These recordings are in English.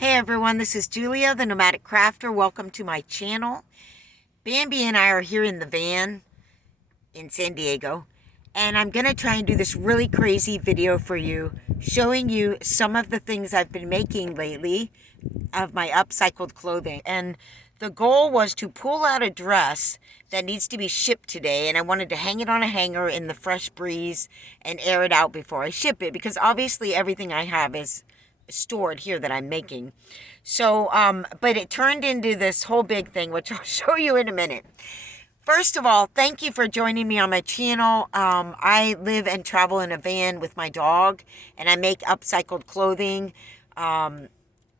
Hey everyone, this is Julia, the Nomadic Crafter. Welcome to my channel. Bambi and I are here in the van in San Diego, and I'm going to try and do this really crazy video for you, showing you some of the things I've been making lately of my upcycled clothing. And the goal was to pull out a dress that needs to be shipped today, and I wanted to hang it on a hanger in the fresh breeze and air it out before I ship it, because obviously everything I have is stored here that I'm making. So, but it turned into this whole big thing, which I'll show you in a minute. First of all, thank you for joining me on my channel. I live and travel in a van with my dog, and I make upcycled clothing,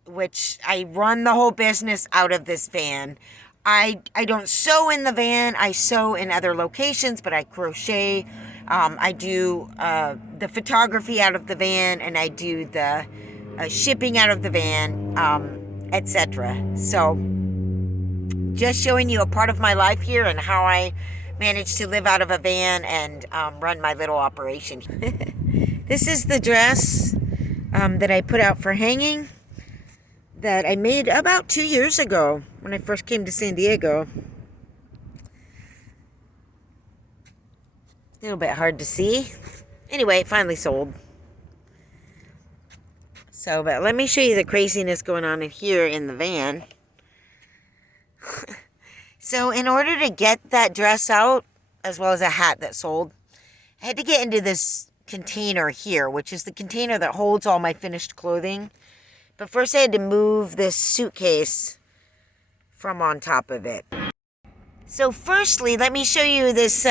which I run the whole business out of this van. I don't sew in the van. I sew in other locations, but I crochet. I do the photography out of the van, and I do the shipping out of the van, etc. So just showing you a part of my life here and how I managed to live out of a van and run my little operation. This is the dress that I put out for hanging that I made about 2 years ago when I first came to San Diego. A little bit hard to see. Anyway, it finally sold. So, but let me show you the craziness going on in here in the van. So, in order to get that dress out, as well as a hat that sold, I had to get into this container here, which is the container that holds all my finished clothing. But first I had to move this suitcase from on top of it. So firstly, let me show you this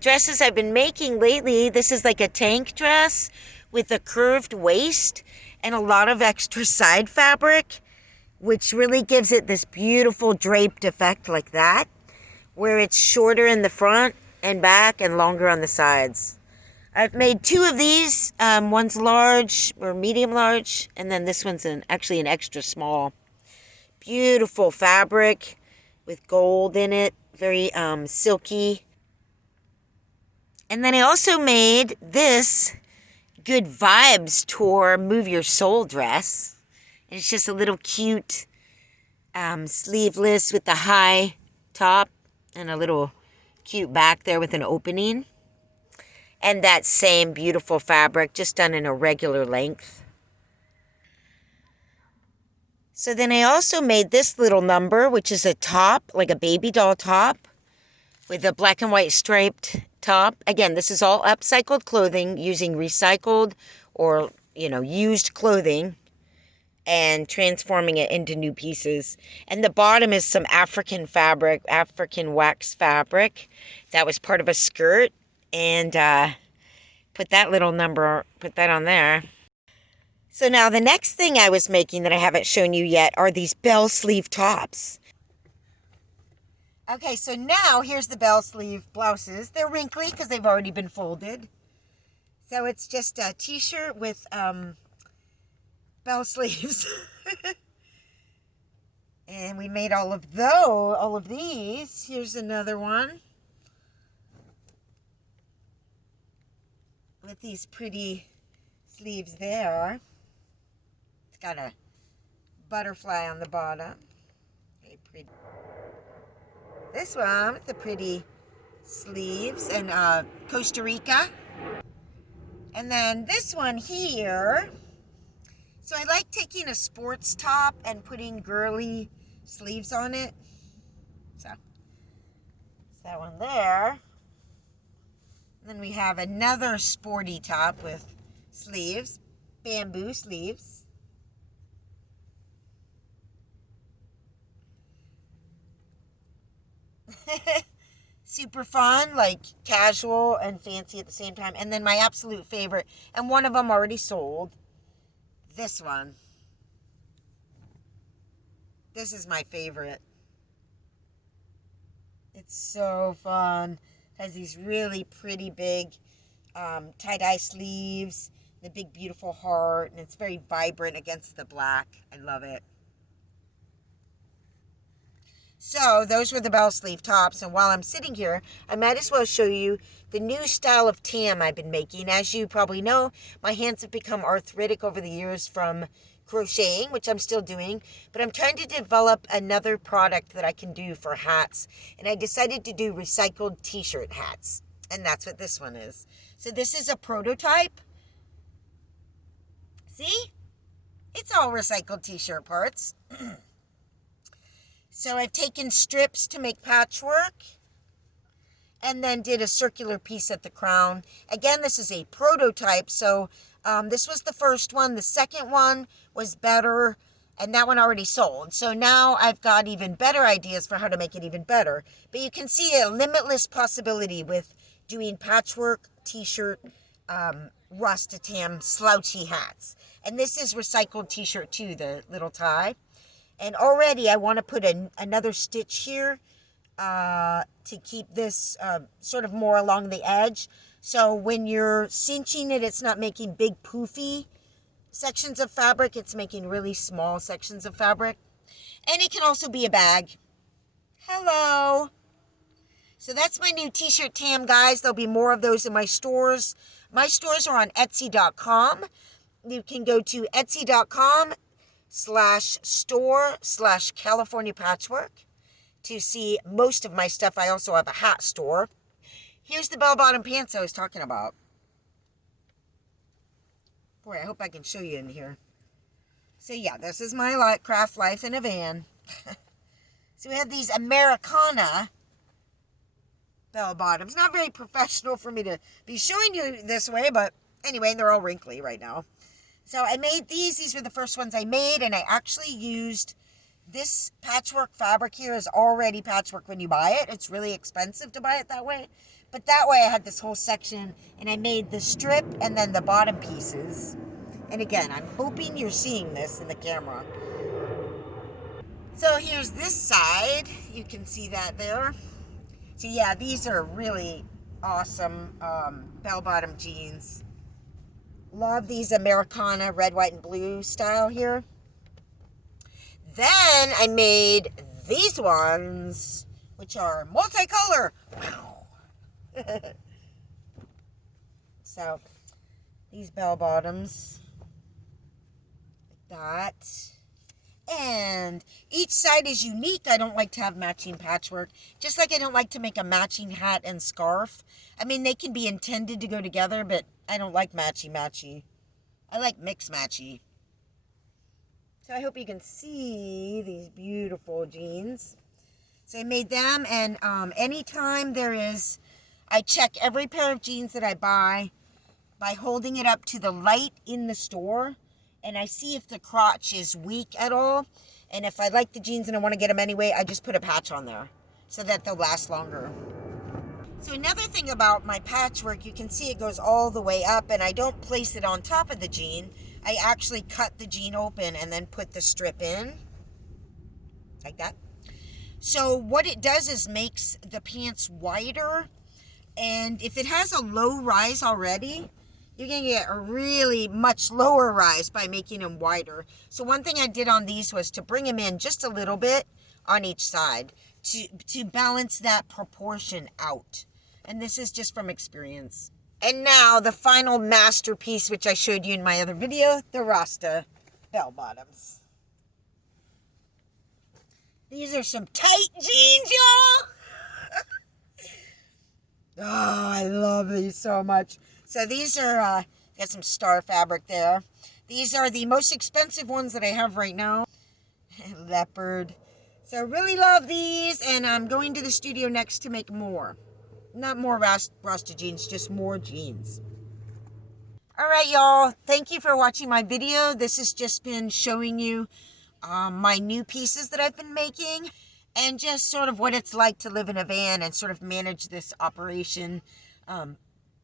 dresses I've been making lately. This is like a tank dress with a curved waist and a lot of extra side fabric, which really gives it this beautiful draped effect like that, where it's shorter in the front and back and longer on the sides. I've made 2 of these. One's large or medium large, and then this one's actually an extra small. Beautiful fabric with gold in it, very silky. And then I also made this Good Vibes Tour Move Your Soul dress. And it's just a little cute sleeveless with the high top and a little cute back there with an opening. And that same beautiful fabric, just done in a regular length. So then I also made this little number, which is a top, like a baby doll top, with a black and white striped top. Again, this is all upcycled clothing using recycled or, used clothing and transforming it into new pieces. And the bottom is some African fabric, African wax fabric that was part of a skirt. And put that little number, put that on there. So now the next thing I was making that I haven't shown you yet are these bell sleeve tops. Okay, so now here's the bell sleeve blouses. They're wrinkly because they've already been folded. So it's just a t-shirt with bell sleeves. And we made all of these. Here's another one with these pretty sleeves there. It's got a butterfly on the bottom. Very pretty. This one with the pretty sleeves and Costa Rica. And then this one here. So I like taking a sports top and putting girly sleeves on it. So that one there. And then we have another sporty top with sleeves, bamboo sleeves. Super fun, like casual and fancy at the same time. And then my absolute favorite, and one of them already sold, this one. This is my favorite. It's so fun. It has these really pretty big tie-dye sleeves, the big beautiful heart, and it's very vibrant against the black. I love it. So those were the bell sleeve tops, and while I'm sitting here, I might as well show you the new style of tam I've been making. As you probably know, my hands have become arthritic over the years from crocheting, which I'm still doing, but I'm trying to develop another product that I can do for hats. And I decided to do recycled t-shirt hats. And that's what this one is. So this is a prototype. See? It's all recycled t-shirt parts. So I've taken strips to make patchwork and then did a circular piece at the crown. Again, this is a prototype, so this was the first one. The second one was better, and that one already sold. So now I've got even better ideas for how to make it even better. But you can see a limitless possibility with doing patchwork, t-shirt, Rastatam slouchy hats. And this is recycled t-shirt too, the little tie. And already I want to put another stitch here to keep this sort of more along the edge. So when you're cinching it, it's not making big poofy sections of fabric. It's making really small sections of fabric. And it can also be a bag. Hello. So that's my new t-shirt tam, guys. There'll be more of those in my stores. My stores are on Etsy.com. You can go to Etsy.com/store/California Patchwork to see most of my stuff. I also have a hat store. Here's the bell-bottom pants I was talking about. Boy, I hope I can show you in here. So yeah, this is my craft life in a van. So we have these Americana bell-bottoms. Not very professional for me to be showing you this way, but anyway, they're all wrinkly right now. So I made these. These were the first ones I made, and I actually used this patchwork fabric here is already patchwork when you buy it. It's really expensive to buy it that way. But that way I had this whole section, and I made the strip and then the bottom pieces. And again, I'm hoping you're seeing this in the camera. So here's this side. You can see that there. So yeah, these are really awesome bell-bottom jeans. Love these Americana red, white, and blue style here. Then I made these ones, which are multicolor. Wow. So these bell bottoms, like that. And each side is unique. I don't like to have matching patchwork. Just like I don't like to make a matching hat and scarf. I mean, they can be intended to go together, but I don't like matchy-matchy. I like mix-matchy. So I hope you can see these beautiful jeans. So I made them, and anytime there is, I check every pair of jeans that I buy by holding it up to the light in the store, and I see if the crotch is weak at all. And if I like the jeans and I want to get them anyway, I just put a patch on there so that they'll last longer. So another thing about my patchwork, you can see it goes all the way up, and I don't place it on top of the jean. I actually cut the jean open and then put the strip in, like that. So what it does is makes the pants wider, and if it has a low rise already, you're going to get a really much lower rise by making them wider. So one thing I did on these was to bring them in just a little bit on each side to balance that proportion out. And this is just from experience. And now the final masterpiece, which I showed you in my other video, the Rasta bell bottoms. These are some tight jeans, y'all. Oh, I love these so much. So these are, got some star fabric there. These are the most expensive ones that I have right now. Leopard. So I really love these, and I'm going to the studio next to make more. Not more Rasta jeans, just more jeans. Alright, y'all. Thank you for watching my video. This has just been showing you my new pieces that I've been making, and just sort of what it's like to live in a van and sort of manage this operation.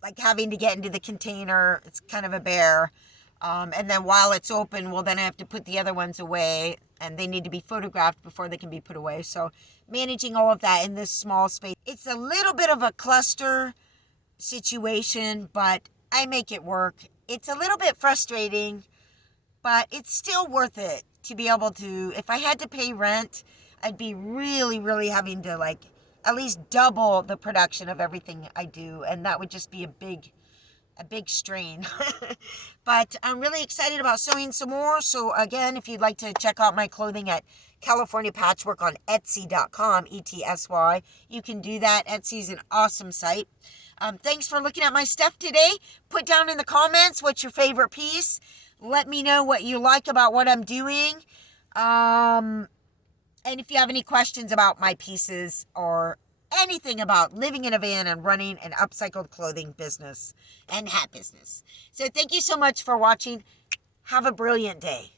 Like having to get into the container, it's kind of a bear. And then while it's open, well, then I have to put the other ones away, and they need to be photographed before they can be put away. So managing all of that in this small space, it's a little bit of a cluster situation, but I make it work. It's a little bit frustrating, but it's still worth it to be able to, if I had to pay rent, I'd be really, really having to like at least double the production of everything I do, and that would just be a big a big strain. But I'm really excited about sewing some more. So again, if you'd like to check out my clothing at California Patchwork on Etsy.com, ETSY, you can do that. Etsy's an awesome site. Thanks for looking at my stuff today. Put down in the comments what's your favorite piece. Let me know what you like about what I'm doing. And if you have any questions about my pieces or anything about living in a van and running an upcycled clothing business and hat business. So thank you so much for watching. Have a brilliant day.